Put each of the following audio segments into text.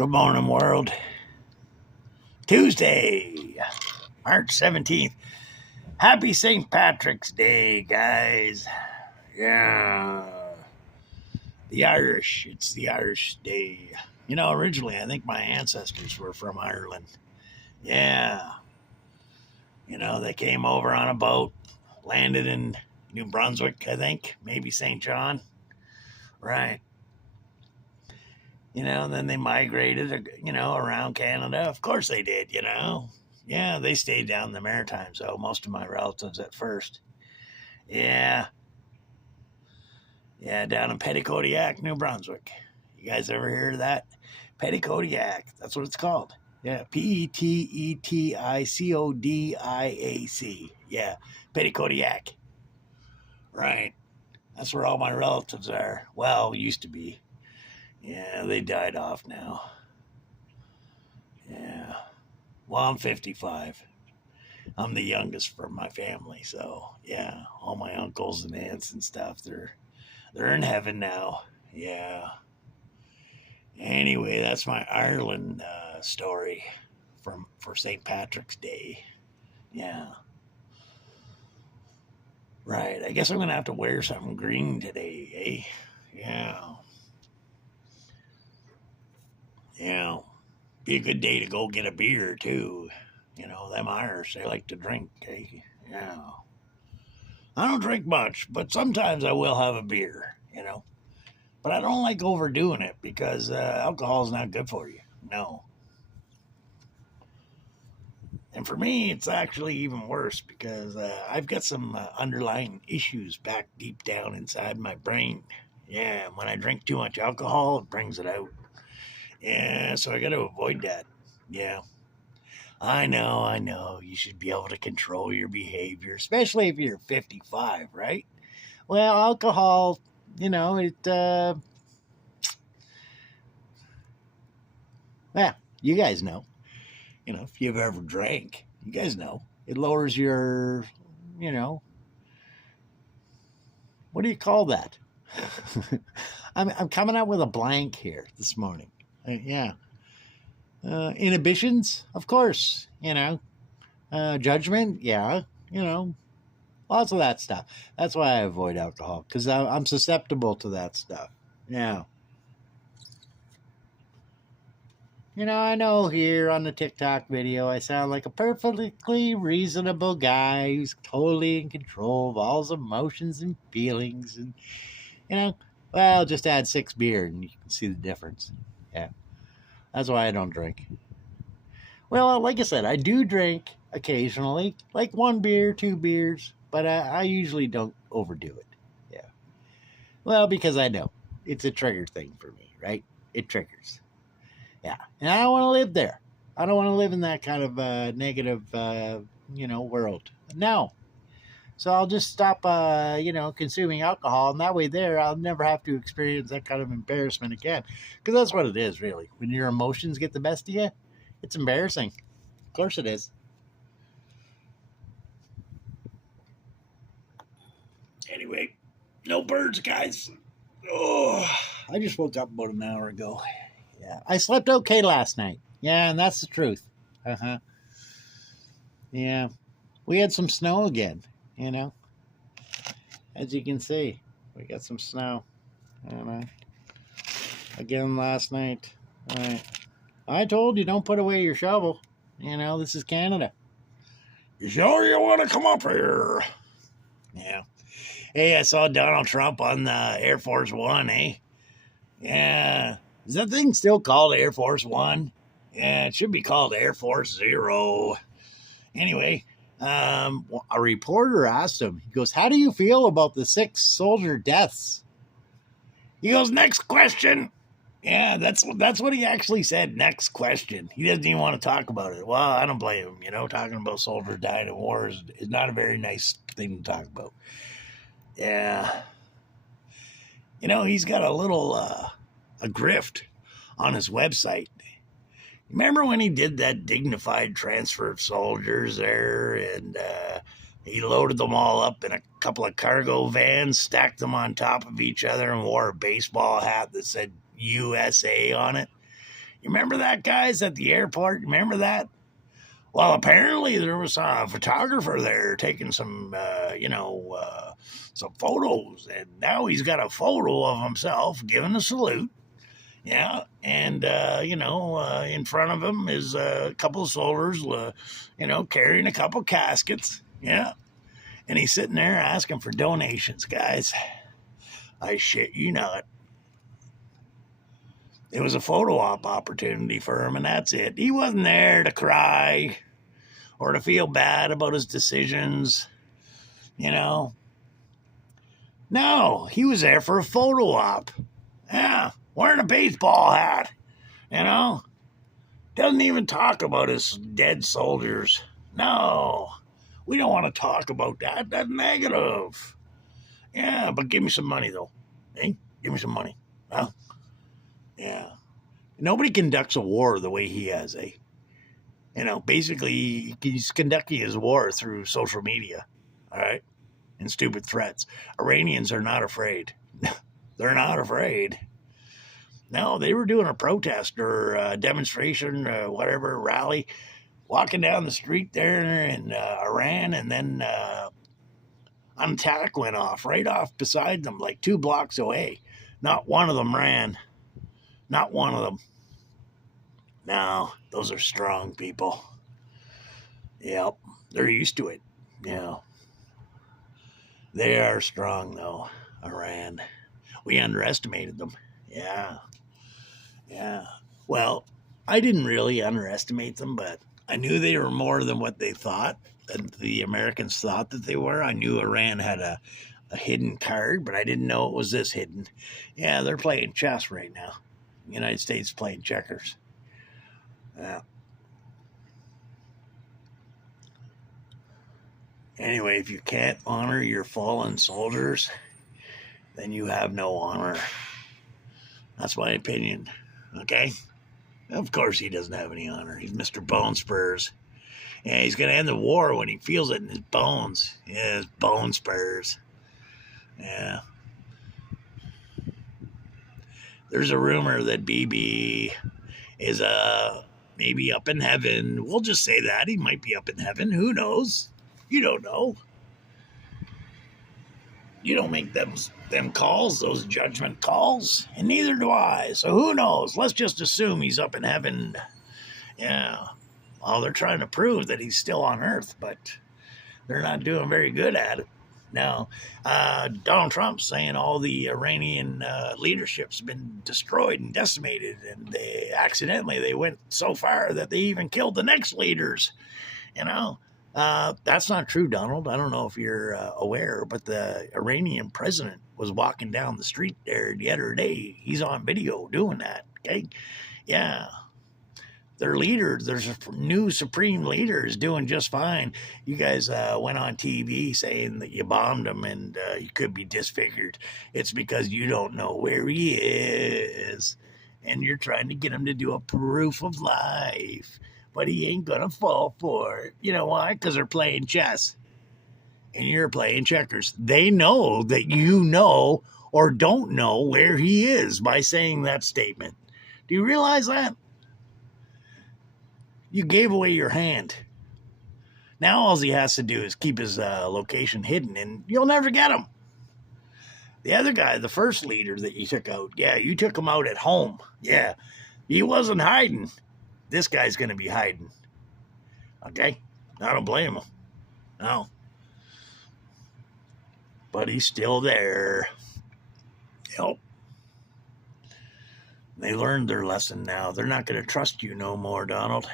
Good morning, world. Tuesday, March 17th. Happy St. Patrick's Day, guys. Yeah. The Irish. It's the Irish Day. You know, originally, I think my ancestors were from Ireland. Yeah. You know, they came over on a boat, landed in New Brunswick, I think, maybe St. John. Right. You know, and then they migrated, around Canada. Of course they did, Yeah, they stayed down in the Maritimes, so most of my relatives at first. Yeah. Yeah, down in Petitcodiac, New Brunswick. You guys ever hear of that? Petitcodiac. That's what it's called. Yeah, Petitcodiac. Yeah, Petitcodiac. Right. That's where all my relatives are. Well, used to be. Yeah, they died off now. Yeah. Well, I'm 55. I'm the youngest from my family, so yeah, all my uncles and aunts and stuff, they're in heaven now. Yeah. Anyway, that's my Ireland story for St. Patrick's Day. Yeah. Right. I guess I'm gonna have to wear something green today, eh? Yeah. Yeah. Be a good day to go get a beer too. You know, them Irish, they like to drink, eh? Yeah. I don't drink much, but sometimes I will have a beer, But I don't like overdoing it because alcohol is not good for you. No. And for me, it's actually even worse because I've got some underlying issues back deep down inside my brain. Yeah, when I drink too much alcohol, it brings it out. Yeah, so I got to avoid that. Yeah. I know. You should be able to control your behavior, especially if you're 55, right? Well, alcohol, well, you guys know. If you've ever drank, you guys know. It lowers your, what do you call that? I'm coming out with a blank here this morning. Yeah. Inhibitions, of course, judgment, yeah, lots of that stuff. That's why I avoid alcohol, because I'm susceptible to that stuff. Yeah. I know here on the TikTok video I sound like a perfectly reasonable guy who's totally in control of all his emotions and feelings. And, well, just add 6 beer and you can see the difference. Yeah. That's why I don't drink. Well, like I said, I do drink occasionally, like 1 beer, 2 beers, but I usually don't overdo it. Yeah. Well, because I know it's a trigger thing for me, right? It triggers. Yeah. And I don't want to live there. I don't want to live in that kind of negative, world. No. So I'll just stop, consuming alcohol. And that way I'll never have to experience that kind of embarrassment again. Because that's what it is, really. When your emotions get the best of you, it's embarrassing. Of course it is. Anyway, no birds, guys. Oh, I just woke up about an hour ago. Yeah, I slept okay last night. Yeah, and that's the truth. Uh-huh. Yeah. We had some snow again, As you can see, we got some snow. Again last night. All right. I told you, don't put away your shovel. This is Canada. You sure you want to come up here? Yeah. Hey, I saw Donald Trump on the Air Force One, eh? Yeah. Is that thing still called Air Force One? Yeah, it should be called Air Force Zero. Anyway, a reporter asked him, he goes, how do you feel about the 6 soldier deaths? He goes, next question. Yeah, that's what he actually said. Next question. He doesn't even want to talk about it. Well, I don't blame him. Talking about soldiers dying in war is not a very nice thing to talk about. Yeah. He's got a little a grift on his website. Remember when he did that dignified transfer of soldiers there, and he loaded them all up in a couple of cargo vans, stacked them on top of each other, and wore a baseball hat that said USA on it? You remember that, guys, at the airport? Remember that? Well, apparently there was a photographer there taking some, some photos, and now he's got a photo of himself giving a salute. Yeah, and in front of him is a couple of soldiers, carrying a couple caskets. Yeah, and he's sitting there asking for donations, guys. I shit you not. It was a photo op opportunity for him, and that's it. He wasn't there to cry or to feel bad about his decisions, No, he was there for a photo op. Yeah, wearing a baseball hat, Doesn't even talk about his dead soldiers. No, we don't want to talk about that. That's negative. Yeah, but give me some money, though. Hey, give me some money. Huh? Yeah. Nobody conducts a war the way he has, eh? Basically, he's conducting his war through social media, all right? And stupid threats. Iranians are not afraid. They're not afraid. No, they were doing a protest or a demonstration, whatever, rally, walking down the street there in Iran, and then an attack went off right off beside them, like 2 blocks away. Not one of them ran. Not one of them. No, those are strong people. Yep, they're used to it. Yeah. They are strong, though, Iran. We underestimated them. Yeah. Yeah. Well, I didn't really underestimate them, but I knew they were more than what they thought, that the Americans thought that they were. I knew Iran had a hidden card, but I didn't know it was this hidden. Yeah, they're playing chess right now. The United States playing checkers. Yeah. Anyway, if you can't honor your fallen soldiers, then you have no honor. That's my opinion. Okay? Of course he doesn't have any honor. He's Mr. Bone Spurs. Yeah, he's going to end the war when he feels it in his bones. Yeah, his bone spurs. Yeah. There's a rumor that BB is maybe up in heaven. We'll just say that. He might be up in heaven. Who knows? You don't know. You don't make them calls, those judgment calls, and neither do I. So who knows? Let's just assume he's up in heaven. Yeah. Well, they're trying to prove that he's still on Earth, but they're not doing very good at it. Now, Donald Trump's saying all the Iranian leadership's been destroyed and decimated, and they went so far that they even killed the next leaders. That's not true, Donald. I don't know if you're aware, but the Iranian president was walking down the street there the other day. He's on video doing that. Okay, yeah. Their leader, there's a new supreme leader, is doing just fine. You guys went on TV saying that you bombed him and you could be disfigured. It's because you don't know where he is, and you're trying to get him to do a proof of life. But he ain't gonna fall for it. You know why? Because they're playing chess, and you're playing checkers. They know that you know or don't know where he is by saying that statement. Do you realize that? You gave away your hand. Now all he has to do is keep his location hidden, and you'll never get him. The other guy, the first leader that you took out, yeah, you took him out at home. Yeah, he wasn't hiding. This guy's going to be hiding. Okay? I don't blame him. No. But he's still there. Yep. They learned their lesson now. They're not going to trust you no more, Donald,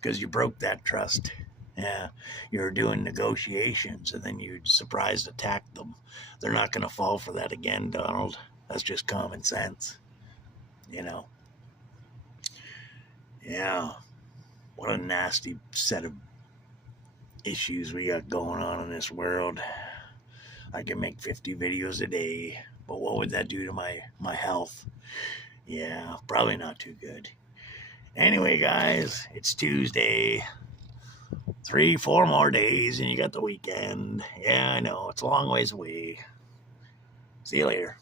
because you broke that trust. Yeah, you were doing negotiations, and then you surprise attacked them. They're not going to fall for that again, Donald. That's just common sense. Yeah, what a nasty set of issues we got going on in this world. I can make 50 videos a day, but what would that do to my health? Yeah, probably not too good. Anyway, guys, it's Tuesday. 3-4 more days, and you got the weekend. Yeah, I know, it's a long ways away. See you later.